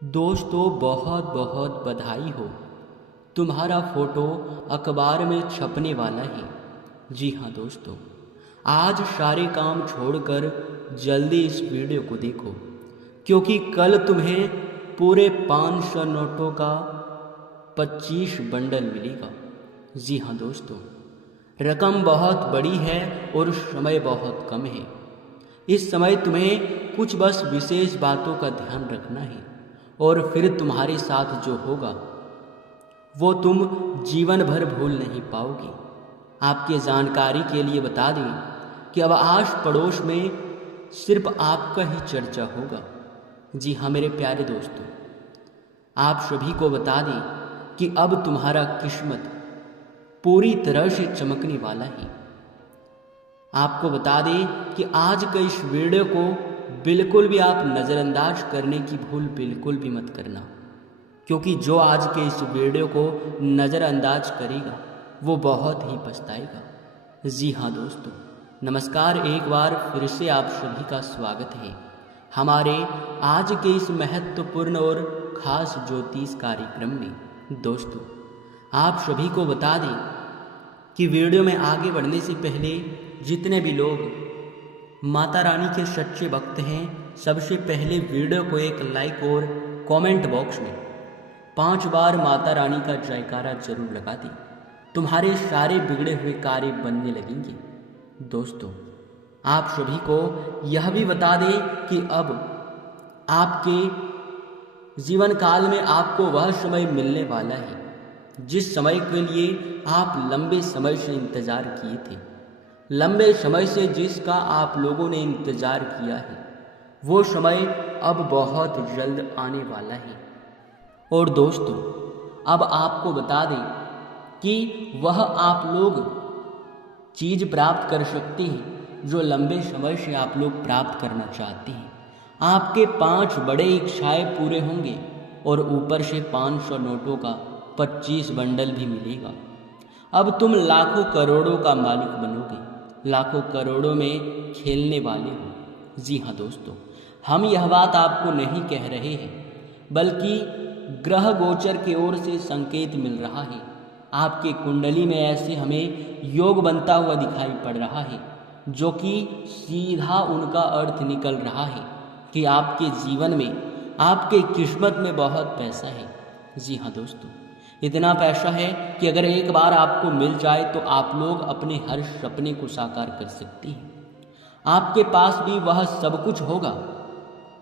दोस्तों, बहुत बहुत बधाई हो। तुम्हारा फोटो अखबार में छपने वाला है। जी हाँ दोस्तों, आज सारे काम छोड़कर जल्दी इस वीडियो को देखो, क्योंकि कल तुम्हें पूरे 500 नोटों का 25 बंडल मिलेगा। जी हाँ दोस्तों, रकम बहुत बड़ी है और समय बहुत कम है। इस समय तुम्हें कुछ बस विशेष बातों का ध्यान रखना है, और फिर तुम्हारे साथ जो होगा वो तुम जीवन भर भूल नहीं पाओगे। आपके जानकारी के लिए बता दें कि अब आस पड़ोस में सिर्फ आपका ही चर्चा होगा। जी हाँ मेरे प्यारे दोस्तों, आप सभी को बता दें कि अब तुम्हारा किस्मत पूरी तरह से चमकने वाला है। आपको बता दें कि आज के इस वीडियो को बिल्कुल भी आप नज़रअंदाज करने की भूल बिल्कुल भी मत करना, क्योंकि जो आज के इस वीडियो को नज़रअंदाज करेगा वो बहुत ही पछताएगा। जी हाँ दोस्तों, नमस्कार। एक बार फिर से आप सभी का स्वागत है हमारे आज के इस महत्वपूर्ण और ख़ास ज्योतिष कार्यक्रम में। दोस्तों, आप सभी को बता दें कि वीडियो में आगे बढ़ने से पहले जितने भी लोग माता रानी के सच्चे भक्त हैं, सबसे पहले वीडियो को एक लाइक और कमेंट बॉक्स में 5 बार माता रानी का जयकारा जरूर लगा दें। तुम्हारे सारे बिगड़े हुए कार्य बनने लगेंगे। दोस्तों, आप सभी को यह भी बता दें कि अब आपके जीवन काल में आपको वह समय मिलने वाला है जिस समय के लिए आप लंबे समय से इंतज़ार किए थे। लंबे समय से जिसका आप लोगों ने इंतज़ार किया है, वो समय अब बहुत जल्द आने वाला है। और दोस्तों, अब आपको बता दें कि वह आप लोग चीज़ प्राप्त कर सकते हैं जो लंबे समय से आप लोग प्राप्त करना चाहते हैं। आपके 5 बड़े इच्छाएं पूरे होंगे और ऊपर से 500 नोटों का 25 बंडल भी मिलेगा। अब तुम लाखों करोड़ों का मालिक बनोगे, लाखों करोड़ों में खेलने वाले हो। जी हाँ दोस्तों, हम यह बात आपको नहीं कह रहे हैं, बल्कि ग्रह गोचर की ओर से संकेत मिल रहा है। आपके कुंडली में ऐसे हमें योग बनता हुआ दिखाई पड़ रहा है, जो कि सीधा उनका अर्थ निकल रहा है कि आपके जीवन में, आपके किस्मत में बहुत पैसा है। जी हाँ दोस्तों, इतना पैसा है कि अगर एक बार आपको मिल जाए तो आप लोग अपने हर सपने को साकार कर सकते हैं। आपके पास भी वह सब कुछ होगा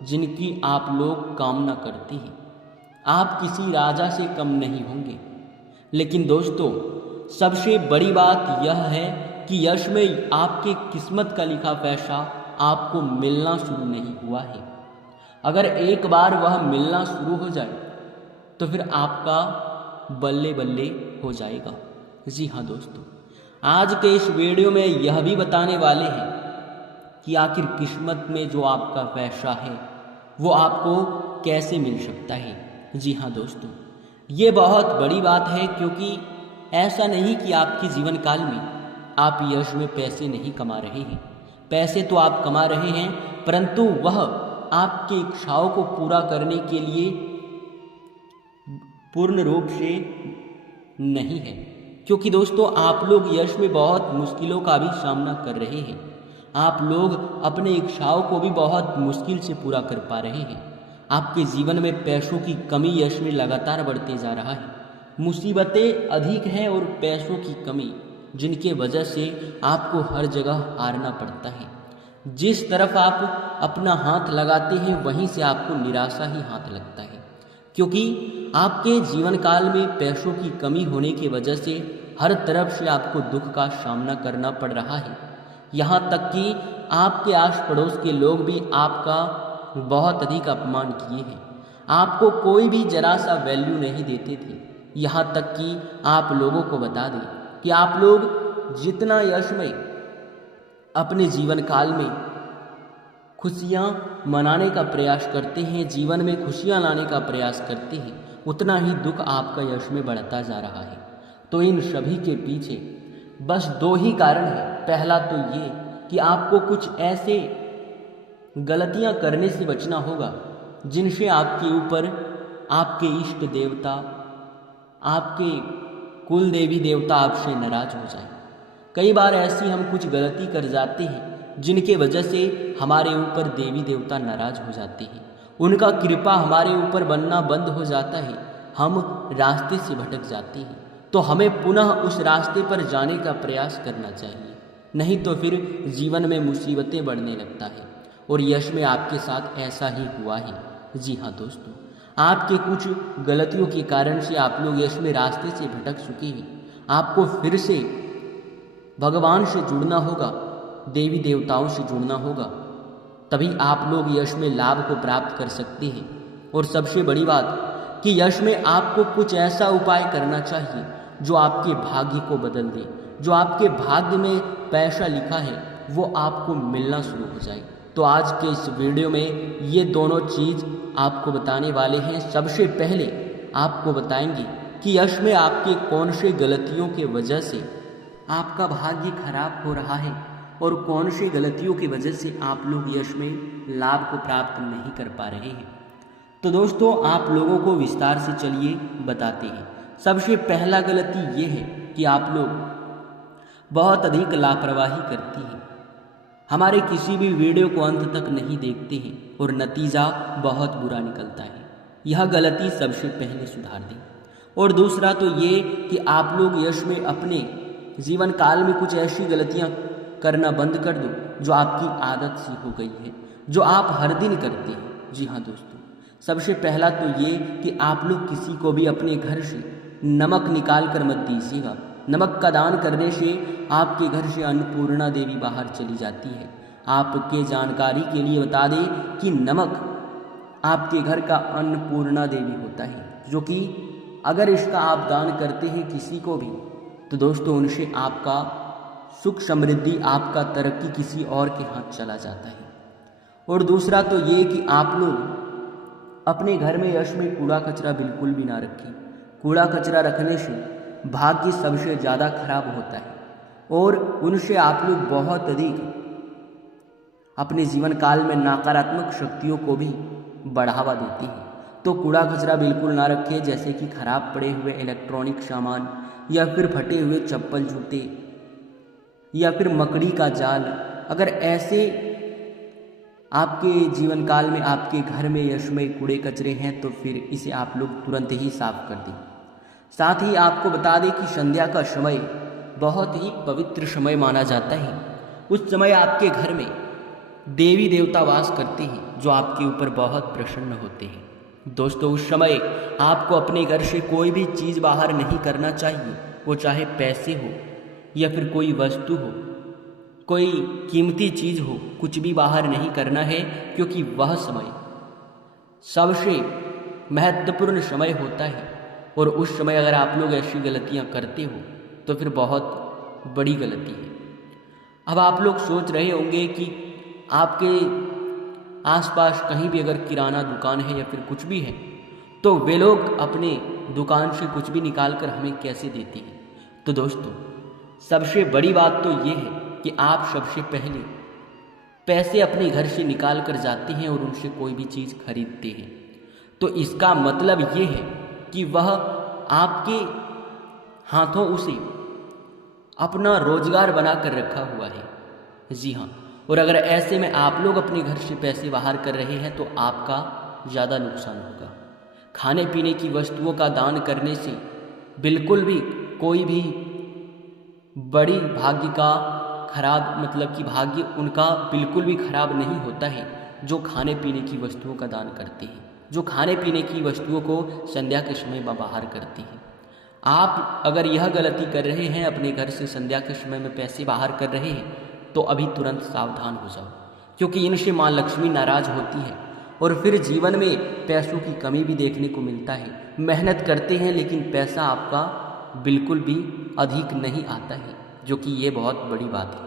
जिनकी आप लोग कामना करते हैं। आप किसी राजा से कम नहीं होंगे। लेकिन दोस्तों, सबसे बड़ी बात यह है कि यश में आपके किस्मत का लिखा पैसा आपको मिलना शुरू नहीं हुआ है। अगर एक बार वह मिलना शुरू हो जाए तो फिर आपका बल्ले बल्ले हो जाएगा। जी हाँ दोस्तों, आज के इस वीडियो में यह भी बताने वाले हैं कि आखिर किस्मत में जो आपका पैसा है वो आपको कैसे मिल सकता है। जी हाँ दोस्तों, ये बहुत बड़ी बात है, क्योंकि ऐसा नहीं कि आपके जीवन काल में आप यश में पैसे नहीं कमा रहे हैं। पैसे तो आप कमा रहे हैं, परंतु वह आपकी इच्छाओं को पूरा करने के लिए पूर्ण रूप से नहीं है। क्योंकि दोस्तों, आप लोग यश में बहुत मुश्किलों का भी सामना कर रहे हैं। आप लोग अपने इच्छाओं को भी बहुत मुश्किल से पूरा कर पा रहे हैं। आपके जीवन में पैसों की कमी यश में लगातार बढ़ते जा रहा है। मुसीबतें अधिक हैं और पैसों की कमी, जिनके वजह से आपको हर जगह हारना पड़ता है। जिस तरफ आप अपना हाथ लगाते हैं वहीं से आपको निराशा ही हाथ लगता है, क्योंकि आपके जीवन काल में पैसों की कमी होने की वजह से हर तरफ से आपको दुख का सामना करना पड़ रहा है। यहाँ तक कि आपके आस पड़ोस के लोग भी आपका बहुत अधिक अपमान किए हैं। आपको कोई भी जरा सा वैल्यू नहीं देते थे। यहाँ तक कि आप लोगों को बता दें कि आप लोग जितना यश में अपने जीवन काल में खुशियाँ मनाने का प्रयास करते हैं, जीवन में खुशियाँ लाने का प्रयास करते हैं, उतना ही दुख आपका यश में बढ़ता जा रहा है। तो इन सभी के पीछे बस 2 ही कारण हैं। पहला तो ये कि आपको कुछ ऐसे गलतियां करने से बचना होगा जिनसे आपके ऊपर आपके इष्ट देवता, आपके कुल देवी देवता आपसे नाराज हो जाए। कई बार ऐसी हम कुछ गलती कर जाते हैं जिनके वजह से हमारे ऊपर देवी देवता नाराज हो जाते हैं, उनका कृपा हमारे ऊपर बनना बंद हो जाता है, हम रास्ते से भटक जाते हैं। तो हमें पुनः उस रास्ते पर जाने का प्रयास करना चाहिए, नहीं तो फिर जीवन में मुसीबतें बढ़ने लगता है। और यश में आपके साथ ऐसा ही हुआ है। जी हाँ दोस्तों, आपके कुछ गलतियों के कारण से आप लोग यश में रास्ते से भटक चुके हैं। आपको फिर से भगवान से जुड़ना होगा, देवी देवताओं से जुड़ना होगा, तभी आप लोग यश में लाभ को प्राप्त कर सकते हैं। और सबसे बड़ी बात कि यश में आपको कुछ ऐसा उपाय करना चाहिए जो आपके भाग्य को बदल दे, जो आपके भाग्य में पैसा लिखा है वो आपको मिलना शुरू हो जाए। तो आज के इस वीडियो में ये दोनों चीज़ आपको बताने वाले हैं। सबसे पहले आपको बताएंगे कि यश में आपके कौन से गलतियों के वजह से आपका भाग्य खराब हो रहा है और कौन सी गलतियों की वजह से आप लोग यश में लाभ को प्राप्त नहीं कर पा रहे हैं। तो दोस्तों, आप लोगों को विस्तार से चलिए बताते हैं। सबसे पहला गलती ये है कि आप लोग बहुत अधिक लापरवाही करती हैं, हमारे किसी भी वीडियो को अंत तक नहीं देखते हैं और नतीजा बहुत बुरा निकलता है। यह गलती सबसे पहले सुधार दें। और दूसरा तो ये कि आप लोग यश में अपने जीवन काल में कुछ ऐसी गलतियां करना बंद कर दो जो आपकी आदत सी हो गई है, जो आप हर दिन करते हैं। जी हाँ दोस्तों, सबसे पहला तो ये कि आप लोग किसी को भी अपने घर से नमक निकाल कर मत दीजिएगा। नमक का दान करने से आपके घर से अन्नपूर्णा देवी बाहर चली जाती है। आपके जानकारी के लिए बता दें कि नमक आपके घर का अन्नपूर्णा देवी होता है, जो कि अगर इसका आप दान करते हैं किसी को भी, तो दोस्तों उनसे आपका सुख समृद्धि, आपका तरक्की किसी और के हाथ चला जाता है। और दूसरा तो ये कि आप लोग अपने घर में यश में कूड़ा कचरा बिल्कुल भी ना रखें। कूड़ा कचरा रखने से भाग्य सबसे ज़्यादा खराब होता है और उनसे आप लोग बहुत अधिक अपने जीवन काल में नकारात्मक शक्तियों को भी बढ़ावा देते हैं। तो कूड़ा कचरा बिल्कुल ना रखें, जैसे कि खराब पड़े हुए इलेक्ट्रॉनिक सामान या फिर फटे हुए चप्पल जूते या फिर मकड़ी का जाल। अगर ऐसे आपके जीवन काल में आपके घर में यश में कूड़े कचरे हैं तो फिर इसे आप लोग तुरंत ही साफ कर दें। साथ ही आपको बता दें कि संध्या का समय बहुत ही पवित्र समय माना जाता है। उस समय आपके घर में देवी देवता वास करते हैं जो आपके ऊपर बहुत प्रसन्न होते हैं। दोस्तों, उस समय आपको अपने घर से कोई भी चीज़ बाहर नहीं करना चाहिए, वो चाहे पैसे हो या फिर कोई वस्तु हो, कोई कीमती चीज़ हो, कुछ भी बाहर नहीं करना है, क्योंकि वह समय सबसे महत्वपूर्ण समय होता है। और उस समय अगर आप लोग ऐसी गलतियां करते हो तो फिर बहुत बड़ी गलती है। अब आप लोग सोच रहे होंगे कि आपके आसपास कहीं भी अगर किराना दुकान है या फिर कुछ भी है तो वे लोग अपने दुकान से कुछ भी निकाल कर हमें कैसे देते हैं। तो दोस्तों, सबसे बड़ी बात तो ये है कि आप सबसे पहले पैसे अपने घर से निकाल कर जाते हैं और उनसे कोई भी चीज़ खरीदते हैं, तो इसका मतलब ये है कि वह आपके हाथों उसे अपना रोजगार बना कर रखा हुआ है। जी हाँ, और अगर ऐसे में आप लोग अपने घर से पैसे बाहर कर रहे हैं तो आपका ज़्यादा नुकसान होगा। खाने पीने की वस्तुओं का दान करने से बिल्कुल भी कोई भी बड़ी भाग्य का खराब, मतलब कि भाग्य उनका बिल्कुल भी खराब नहीं होता है जो खाने पीने की वस्तुओं का दान करते हैं, जो खाने पीने की वस्तुओं को संध्या के समय में बाहर करते हैं। आप अगर यह गलती कर रहे हैं, अपने घर से संध्या के समय में पैसे बाहर कर रहे हैं, तो अभी तुरंत सावधान हो जाओ, क्योंकि इनसे माँ लक्ष्मी नाराज होती है और फिर जीवन में पैसों की कमी भी देखने को मिलता है। मेहनत करते हैं लेकिन पैसा आपका बिल्कुल भी अधिक नहीं आता है, जो कि ये बहुत बड़ी बात है।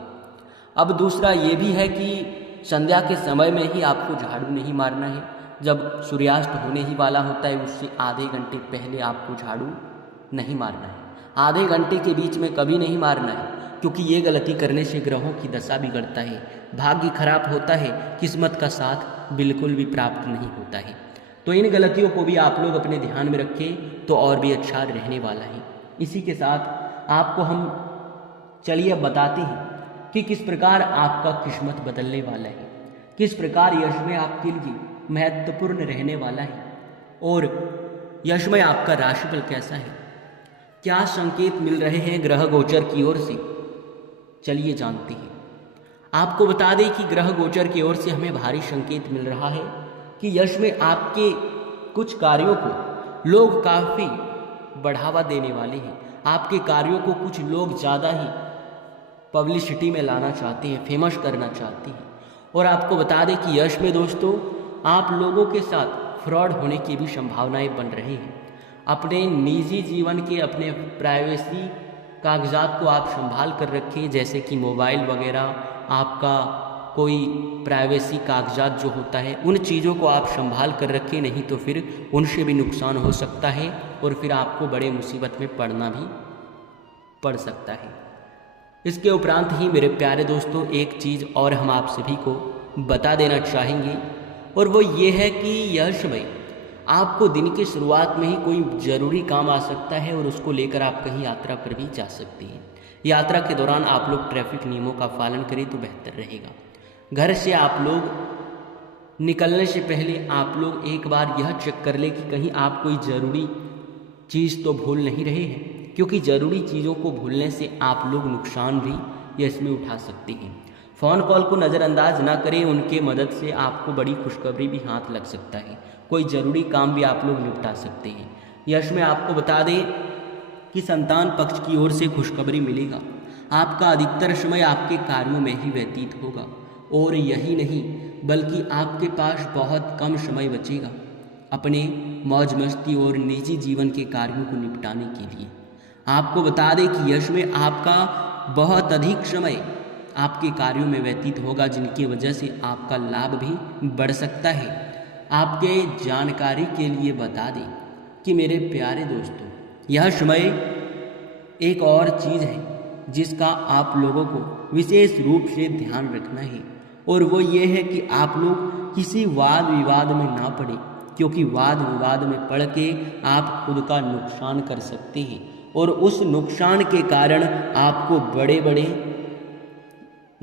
अब दूसरा ये भी है कि संध्या के समय में ही आपको झाड़ू नहीं मारना है। जब सूर्यास्त होने ही वाला होता है उससे आधे घंटे पहले आपको झाड़ू नहीं मारना है। आधे घंटे के बीच में कभी नहीं मारना है, क्योंकि ये गलती करने से ग्रहों की दशा बिगड़ता है, भाग्य खराब होता है, किस्मत का साथ बिल्कुल भी प्राप्त नहीं होता है। तो इन गलतियों को भी आप लोग अपने ध्यान में रखें तो और भी अच्छा रहने वाला है। इसी के साथ आपको हम चलिए अब बताते हैं कि किस प्रकार आपका किस्मत बदलने वाला है, किस प्रकार यश में आपके लिए महत्वपूर्ण रहने वाला है और यश में आपका राशिफल कैसा है, क्या संकेत मिल रहे हैं ग्रह गोचर की ओर से, चलिए जानते हैं। आपको बता दें कि ग्रह गोचर की ओर से हमें भारी संकेत मिल रहा है कि यश में आपके कुछ कार्यों को लोग काफ़ी बढ़ावा देने वाले हैं। आपके कार्यों को कुछ लोग ज़्यादा ही पब्लिसिटी में लाना चाहते हैं, फेमस करना चाहते हैं। और आपको बता दें कि यश में दोस्तों आप लोगों के साथ फ्रॉड होने की भी संभावनाएं बन रही हैं। अपने निजी जीवन के, अपने प्राइवेसी कागजात को आप संभाल कर रखें, जैसे कि मोबाइल वगैरह, आपका कोई प्राइवेसी कागजात जो होता है, उन चीज़ों को आप संभाल कर रखें, नहीं तो फिर उनसे भी नुकसान हो सकता है और फिर आपको बड़े मुसीबत में पड़ना भी पड़ सकता है। इसके उपरांत ही मेरे प्यारे दोस्तों एक चीज़ और हम आप सभी को बता देना चाहेंगे और वो ये है कि यह समय आपको दिन की शुरुआत में ही कोई ज़रूरी काम आ सकता है और उसको लेकर आप कहीं यात्रा पर भी जा सकते हैं। यात्रा के दौरान आप लोग ट्रैफिक नियमों का पालन करें तो बेहतर रहेगा। घर से आप लोग निकलने से पहले आप लोग एक बार यह चेक कर लें कि कहीं आप कोई ज़रूरी चीज़ तो भूल नहीं रहे हैं, क्योंकि ज़रूरी चीज़ों को भूलने से आप लोग नुकसान भी इसमें उठा सकते हैं। फ़ोन कॉल को नज़रअंदाज ना करें, उनके मदद से आपको बड़ी खुशखबरी भी हाथ लग सकता है, कोई ज़रूरी काम भी आप लोग निपटा सकते हैं। यश में आपको बता दें कि संतान पक्ष की ओर से खुशखबरी मिलेगा। आपका अधिकतर समय आपके कार्यों में ही व्यतीत होगा और यही नहीं बल्कि आपके पास बहुत कम समय बचेगा अपने मौज मस्ती और निजी जीवन के कार्यों को निपटाने के लिए। आपको बता दें कि यश में आपका बहुत अधिक समय आपके कार्यों में व्यतीत होगा, जिनकी वजह से आपका लाभ भी बढ़ सकता है। आपके जानकारी के लिए बता दें कि मेरे प्यारे दोस्तों यह समय एक और चीज़ है जिसका आप लोगों को विशेष रूप से ध्यान रखना है और वो ये है कि आप लोग किसी वाद विवाद में ना पड़े, क्योंकि वाद विवाद में पड़ के आप खुद का नुकसान कर सकते हैं और उस नुकसान के कारण आपको बड़े बड़े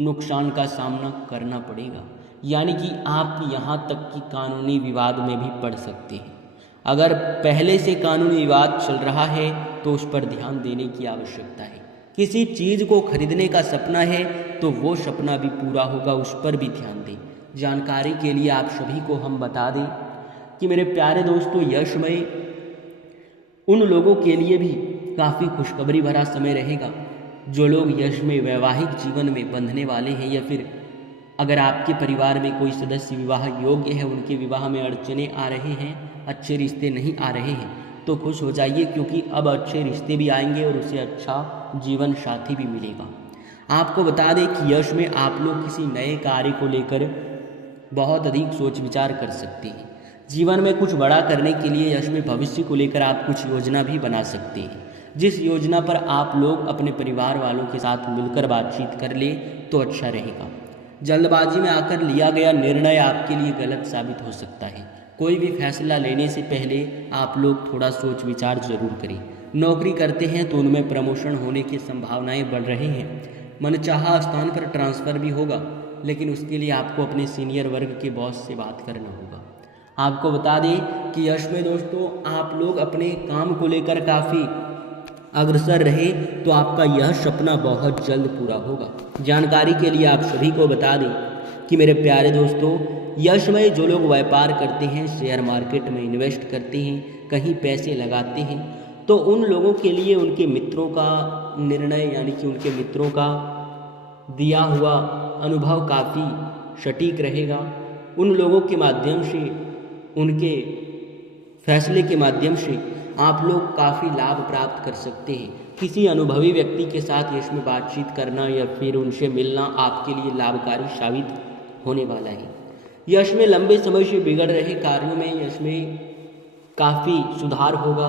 नुकसान का सामना करना पड़ेगा, यानी कि आप यहाँ तक कि कानूनी विवाद में भी पड़ सकते हैं। अगर पहले से कानूनी विवाद चल रहा है तो उस पर ध्यान देने की आवश्यकता है। किसी चीज़ को खरीदने का सपना है तो वो सपना भी पूरा होगा, उस पर भी ध्यान दें। जानकारी के लिए आप सभी को हम बता दें कि मेरे प्यारे दोस्तों यह समय उन लोगों के लिए भी काफ़ी खुशखबरी भरा समय रहेगा जो लोग यश में वैवाहिक जीवन में बंधने वाले हैं, या फिर अगर आपके परिवार में कोई सदस्य विवाह योग्य है, उनके विवाह में अड़चने आ रहे हैं, अच्छे रिश्ते नहीं आ रहे हैं, तो खुश हो जाइए, क्योंकि अब अच्छे रिश्ते भी आएंगे और उसे अच्छा जीवन साथी भी मिलेगा। आपको बता दें कि यश में आप लोग किसी नए कार्य को लेकर बहुत अधिक सोच विचार कर सकते हैं। जीवन में कुछ बड़ा करने के लिए यश में भविष्य को लेकर आप कुछ योजना भी बना सकते हैं, जिस योजना पर आप लोग अपने परिवार वालों के साथ मिलकर बातचीत कर ले तो अच्छा रहेगा। जल्दबाजी में आकर लिया गया निर्णय आपके लिए गलत साबित हो सकता है। कोई भी फैसला लेने से पहले आप लोग थोड़ा सोच विचार जरूर करें। नौकरी करते हैं तो उनमें प्रमोशन होने की संभावनाएं बढ़ रही हैं। मनचाहा स्थान पर ट्रांसफ़र भी होगा, लेकिन उसके लिए आपको अपने सीनियर वर्ग के बॉस से बात करना होगा। आपको बता दें कि यश में दोस्तों आप लोग अपने काम को लेकर काफ़ी अग्रसर रहे तो आपका यह सपना बहुत जल्द पूरा होगा। जानकारी के लिए आप सभी को बता दें कि मेरे प्यारे दोस्तों यश में जो लोग व्यापार करते हैं, शेयर मार्केट में इन्वेस्ट करते हैं, कहीं पैसे लगाते हैं, तो उन लोगों के लिए उनके मित्रों का निर्णय, यानी कि उनके मित्रों का दिया हुआ अनुभव काफ़ी सटीक रहेगा। उन लोगों के माध्यम से, उनके फैसले के माध्यम से आप लोग काफ़ी लाभ प्राप्त कर सकते हैं। किसी अनुभवी व्यक्ति के साथ यश में बातचीत करना या फिर उनसे मिलना आपके लिए लाभकारी साबित होने वाला है। यश में लंबे समय से बिगड़ रहे कार्यों में यश में काफ़ी सुधार होगा।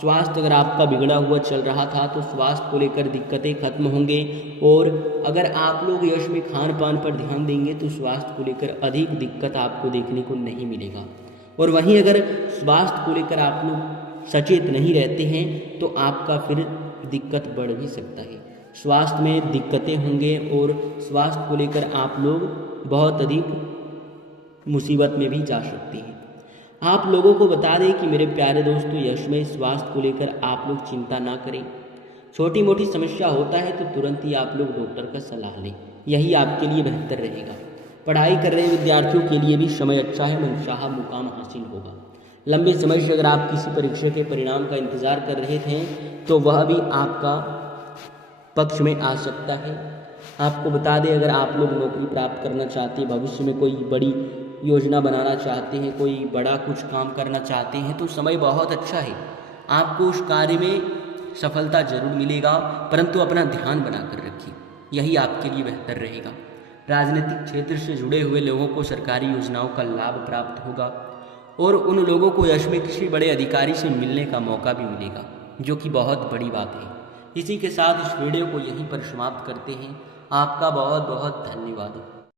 स्वास्थ्य अगर आपका बिगड़ा हुआ चल रहा था तो स्वास्थ्य को लेकर दिक्कतें खत्म होंगे, और अगर आप लोग यश में खान पान पर ध्यान देंगे तो स्वास्थ्य को लेकर अधिक दिक्कत आपको देखने को नहीं मिलेगा। और वहीं अगर स्वास्थ्य को लेकर आप लोग सचेत नहीं रहते हैं तो आपका फिर दिक्कत बढ़ भी सकता है। स्वास्थ्य में दिक्कतें होंगे और स्वास्थ्य को लेकर आप लोग बहुत अधिक मुसीबत में भी जा सकते हैं। आप लोगों को बता दें कि मेरे प्यारे दोस्तों, यशमय स्वास्थ्य को लेकर आप लोग चिंता ना करें। छोटी मोटी समस्या होता है तो तुरंत ही आप लोग डॉक्टर का सलाह लें, यही आपके लिए बेहतर रहेगा। पढ़ाई कर रहे विद्यार्थियों के लिए भी समय अच्छा है, मनचाहा मुकाम हासिल होगा। लंबे समय से अगर आप किसी परीक्षा के परिणाम का इंतज़ार कर रहे थे तो वह भी आपका पक्ष में आ सकता है। आपको बता दें, अगर आप लोग नौकरी प्राप्त करना चाहते हैं, भविष्य में कोई बड़ी योजना बनाना चाहते हैं, कोई बड़ा कुछ काम करना चाहते हैं तो समय बहुत अच्छा है। आपको उस कार्य में सफलता जरूर मिलेगा, परंतु अपना ध्यान बनाकर रखिए, यही आपके लिए बेहतर रहेगा। राजनीतिक क्षेत्र से जुड़े हुए लोगों को सरकारी योजनाओं का लाभ प्राप्त होगा और उन लोगों को यश में किसी बड़े अधिकारी से मिलने का मौका भी मिलेगा, जो कि बहुत बड़ी बात है। इसी के साथ इस वीडियो को यहीं पर समाप्त करते हैं। आपका बहुत बहुत धन्यवाद।